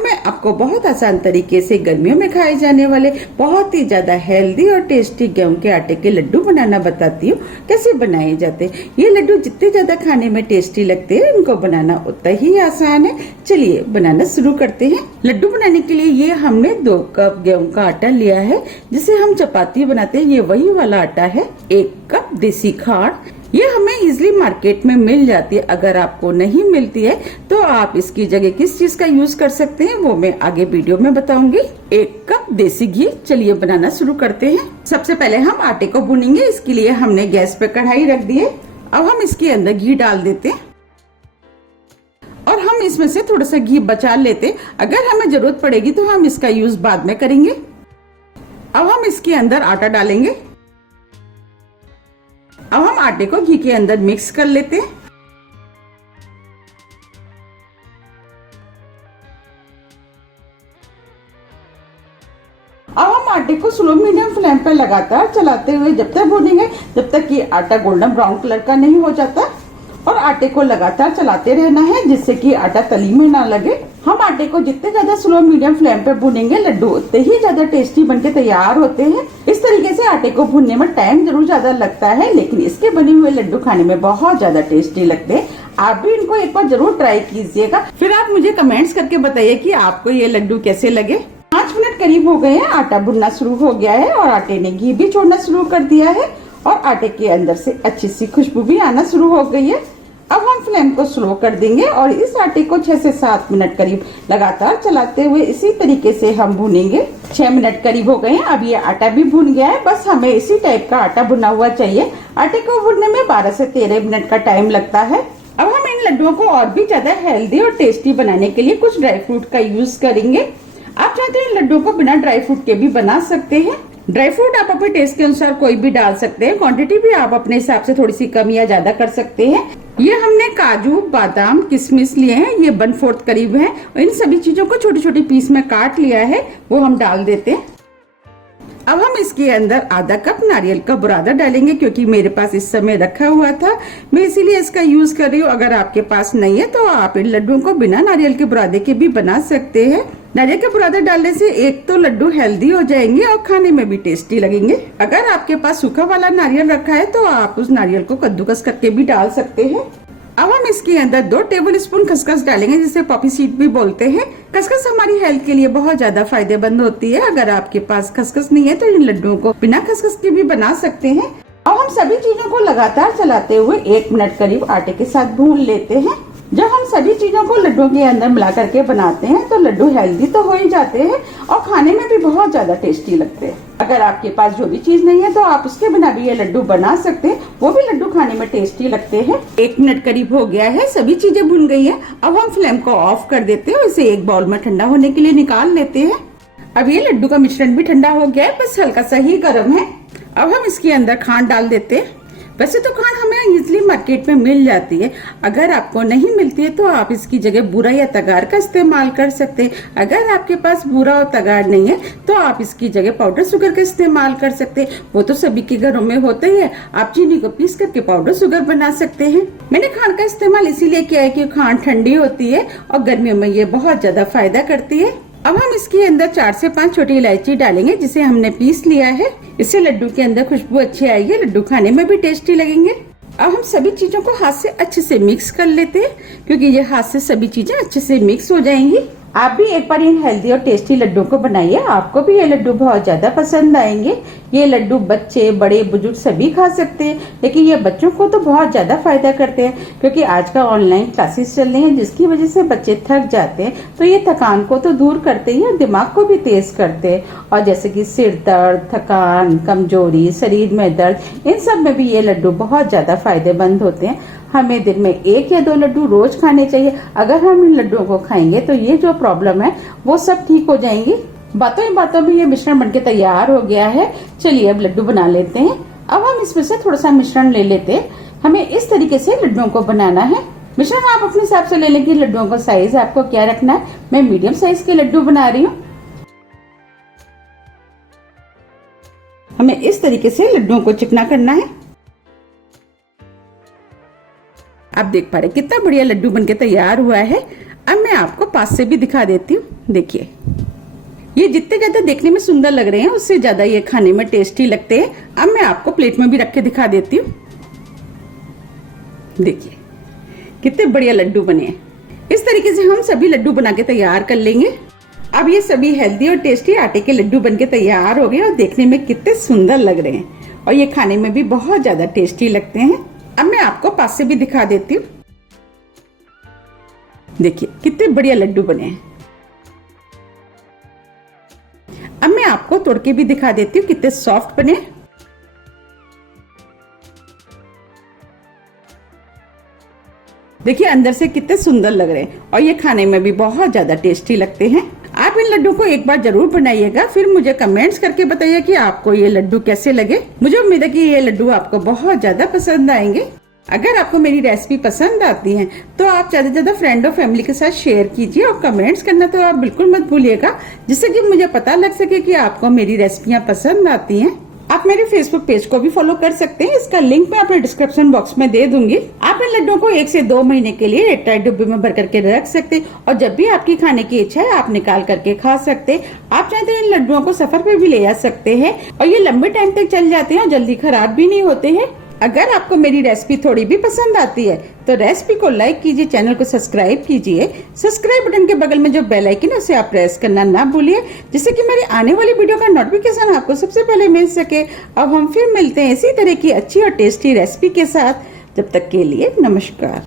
मैं आपको बहुत आसान तरीके से गर्मियों में खाए जाने वाले बहुत ही ज्यादा हेल्दी और टेस्टी गेहूं के आटे के लड्डू बनाना बताती हूँ। कैसे बनाए जाते हैं ये लड्डू, जितने ज्यादा खाने में टेस्टी लगते हैं इनको बनाना उतना ही आसान है। चलिए बनाना शुरू करते हैं। लड्डू बनाने के लिए ये हमने 2 कप गेहूं का आटा लिया है, जिसे हम चपाती बनाते हैं। ये वही वाला आटा है। 1 कप देसी खांड, ये हमें इजीली मार्केट में मिल जाती है। अगर आपको नहीं मिलती है तो आप इसकी जगह किस चीज का यूज कर सकते हैं वो मैं आगे वीडियो में बताऊंगी। 1 कप देसी घी। चलिए बनाना शुरू करते हैं। सबसे पहले हम आटे को भूनेंगे। इसके लिए हमने गैस पे कढ़ाई रख दी है। अब हम इसके अंदर घी डाल देते हैं और हम इसमें से थोड़ा सा घी बचा लेते हैं। अगर हमें जरूरत पड़ेगी तो हम इसका यूज बाद में करेंगे। अब हम इसके अंदर आटा डालेंगे। अब हम आटे को घी के अंदर मिक्स कर लेते हैं। अब हम आटे को स्लो मीडियम फ्लेम पर लगातार चलाते हुए जब तक भूनेंगे जब तक कि आटा गोल्डन ब्राउन कलर का नहीं हो जाता, और आटे को लगातार चलाते रहना है जिससे कि आटा तली में ना लगे। हम आटे को जितने ज्यादा स्लो मीडियम फ्लेम पे भूनेंगे लड्डू उतने ही ज्यादा टेस्टी बनके तैयार होते हैं। इस तरीके से आटे को भूनने में टाइम जरूर ज्यादा लगता है, लेकिन इसके बने हुए लड्डू खाने में बहुत ज्यादा टेस्टी लगते हैं। आप भी इनको एक बार जरूर ट्राई कीजिएगा। फिर आप मुझे कमेंट्स करके बताइए कि आपको ये लड्डू कैसे लगे। 5 मिनट करीब हो गए हैं। आटा भुनना शुरू हो गया है और आटे ने घी भी छोड़ना शुरू कर दिया है और आटे के अंदर से अच्छी सी खुशबू भी आना शुरू हो गई है। अब हम फ्लेम को स्लो कर देंगे और इस आटे को 6 से 7 मिनट करीब लगातार चलाते हुए इसी तरीके से हम भूनेंगे। 6 मिनट करीब हो गए हैं। अब ये आटा भी भुन गया है। बस हमें इसी टाइप का आटा भुना हुआ चाहिए। आटे को भुनने में 12 से 13 मिनट का टाइम लगता है। अब हम इन लड्डुओं को और भी ज्यादा हेल्दी और टेस्टी बनाने के लिए कुछ ड्राई फ्रूट का यूज करेंगे। आप चाहते हैं इन लड्डुओं को बिना ड्राई फ्रूट के भी बना सकते हैं। ड्राई फ्रूट आप अपने टेस्ट के अनुसार कोई भी डाल सकते हैं। क्वांटिटी भी आप अपने हिसाब से थोड़ी सी कम या ज्यादा कर सकते हैं। ये हमने काजू, बादाम, किशमिश लिए हैं। ये 1/4 करीब है। इन सभी चीजों को छोटी छोटी पीस में काट लिया है, वो हम डाल देते हैं। अब हम इसके अंदर आधा कप नारियल का बुरादा डालेंगे, क्योंकि मेरे पास इस समय रखा हुआ था, मैं इसीलिए इसका यूज कर रही हूँ। अगर आपके पास नहीं है तो आप इन लड्डुओं को बिना नारियल के बुरादे के भी बना सकते हैं। नारियल के बुरादा डालने से एक तो लड्डू हेल्दी हो जाएंगे और खाने में भी टेस्टी लगेंगे। अगर आपके पास सूखा वाला नारियल रखा है तो आप उस नारियल को कद्दूकस करके भी डाल सकते हैं। अब हम इसके अंदर 2 टेबल स्पून खसखस डालेंगे, जिसे पॉपी सीड भी बोलते हैं। खसखस हमारी हेल्थ के लिए बहुत ज्यादा फायदेमंद होती है। अगर आपके पास खसखस नहीं है तो इन लड्डुओं को बिना खसखस के भी बना सकते हैं। अब हम सभी चीजों को लगातार चलाते हुए 1 मिनट करीब आटे के साथ भून लेते हैं। जब हम सभी चीजों को लड्डुओं के अंदर मिला करके बनाते हैं तो लड्डू हेल्दी तो हो ही जाते हैं और खाने में भी बहुत ज्यादा टेस्टी लगते हैं। अगर आपके पास जो भी चीज नहीं है तो आप उसके बिना भी ये लड्डू बना सकते हैं, वो भी लड्डू खाने में टेस्टी लगते हैं। 1 मिनट करीब हो गया है। सभी चीजें भुन गई है। अब हम फ्लेम को ऑफ कर देते हैं और इसे एक बाउल में ठंडा होने के लिए निकाल लेते हैं। अब ये लड्डू का मिश्रण भी ठंडा हो गया है, बस हल्का सा ही गर्म है। अब हम इसके अंदर खांड डाल देते हैं। वैसे तो खांड हमें इजीली मार्केट में मिल जाती है। अगर आपको नहीं मिलती है तो आप इसकी जगह बूरा या तगार का इस्तेमाल कर सकते हैं। अगर आपके पास बूरा और तगार नहीं है तो आप इसकी जगह पाउडर शुगर का इस्तेमाल कर सकते हैं। वो तो सभी के घरों में होता ही है। आप चीनी को पीस करके पाउडर शुगर बना सकते हैं। मैंने खांड का इस्तेमाल इसीलिए किया है कि खांड ठंडी होती है और गर्मियों में ये बहुत ज्यादा फायदा करती है। अब हम इसके अंदर 4 से 5 छोटी इलायची डालेंगे, जिसे हमने पीस लिया है। इससे लड्डू के अंदर खुशबू अच्छी आएगी, लड्डू खाने में भी टेस्टी लगेंगे। अब हम सभी चीजों को हाथ से अच्छे से मिक्स कर लेते हैं, क्योंकि ये हाथ से सभी चीजें अच्छे से मिक्स हो जाएंगी। आप भी एक बार इन हेल्दी और टेस्टी लड्डू को बनाइए। आपको भी ये लड्डू बहुत ज्यादा पसंद आएंगे। ये लड्डू बच्चे, बड़े, बुजुर्ग सभी खा सकते हैं, लेकिन ये बच्चों को तो बहुत ज्यादा फायदा करते हैं, क्योंकि आजकल ऑनलाइन क्लासेस चल रही हैं, जिसकी वजह से बच्चे थक जाते हैं। तो ये थकान को तो दूर करते ही और दिमाग को भी तेज करते हैं। और जैसे कि सिर दर्द, थकान, कमजोरी, शरीर में दर्द, इन सब में भी ये लड्डू बहुत ज्यादा फायदेमंद होते हैं। हमें दिन में 1 या 2 लड्डू रोज खाने चाहिए। अगर हम इन लड्डुओं को खाएंगे तो ये जो प्रॉब्लम है वो सब ठीक हो जाएंगी। बातों ही बातों में ये मिश्रण बनके तैयार हो गया है। चलिए अब लड्डू बना लेते हैं। अब हम इसमें से थोड़ा सा मिश्रण ले लेते हैं। हमें इस तरीके से लड्डुओं को बनाना है। मिश्रण आप अपने हिसाब से ले लें कि लड्डुओं का साइज आपको क्या रखना है। मैं मीडियम साइज के लड्डू बना रही हूँ। हमें इस तरीके से लड्डुओं को चिकना करना है। आप देख पा रहे कितना बढ़िया लड्डू बनके तैयार हुआ है। अब मैं आपको पास से भी दिखा देती हूँ। देखिए, ये जितने ज्यादा देखने में सुंदर लग रहे हैं उससे ज्यादा ये खाने में टेस्टी लगते हैं। अब मैं आपको प्लेट में भी रख के दिखा देती हूँ। देखिए कितने बढ़िया लड्डू बने हैं। इस तरीके से हम सभी लड्डू बना के तैयार कर लेंगे। अब ये सभी हेल्दी और टेस्टी आटे के लड्डू बनके तैयार हो गए और देखने में कितने सुंदर लग रहे हैं और ये खाने में भी बहुत ज्यादा टेस्टी लगते हैं। अब मैं आपको पास से भी दिखा देती हूँ। देखिए कितने बढ़िया लड्डू बने हैं। अब मैं आपको तोड़ के भी दिखा देती हूँ कितने सॉफ्ट बने। देखिए अंदर से कितने सुंदर लग रहे हैं और ये खाने में भी बहुत ज्यादा टेस्टी लगते हैं। आप इन लड्डू को एक बार जरूर बनाइएगा, फिर मुझे कमेंट्स करके बताइए कि आपको ये लड्डू कैसे लगे। मुझे उम्मीद है कि ये लड्डू आपको बहुत ज्यादा पसंद आएंगे। अगर आपको मेरी रेसिपी पसंद आती है तो आप ज्यादा से ज्यादा फ्रेंड और फैमिली के साथ शेयर कीजिए और कमेंट्स करना तो आप बिल्कुल मत भूलिएगा, जिससे कि मुझे पता लग सके कि आपको मेरी रेसिपियां पसंद आती हैं। आप मेरे फेसबुक पेज को भी फॉलो कर सकते हैं, इसका लिंक मैं अपने डिस्क्रिप्शन बॉक्स में दे दूंगी। आप इन लड्डुओं को 1 से 2 महीने के लिए एयरटाइट डिब्बे में भर करके रख सकते हैं और जब भी आपकी खाने की इच्छा है आप निकाल करके खा सकते हैं। आप चाहे तो इन लड्डुओं को सफर पे भी ले जा सकते हैं और ये लंबे टाइम तक चल जाते हैं और जल्दी खराब भी नहीं होते हैं। अगर आपको मेरी रेसिपी थोड़ी भी पसंद आती है तो रेसिपी को लाइक कीजिए, चैनल को सब्सक्राइब कीजिए। सब्सक्राइब बटन के बगल में जो बेल आइकन है उसे आप प्रेस करना ना भूलिए, जिससे कि मेरी आने वाली वीडियो का नोटिफिकेशन आपको सबसे पहले मिल सके। अब हम फिर मिलते हैं इसी तरह की अच्छी और टेस्टी रेसिपी के साथ। जब तक के लिए नमस्कार।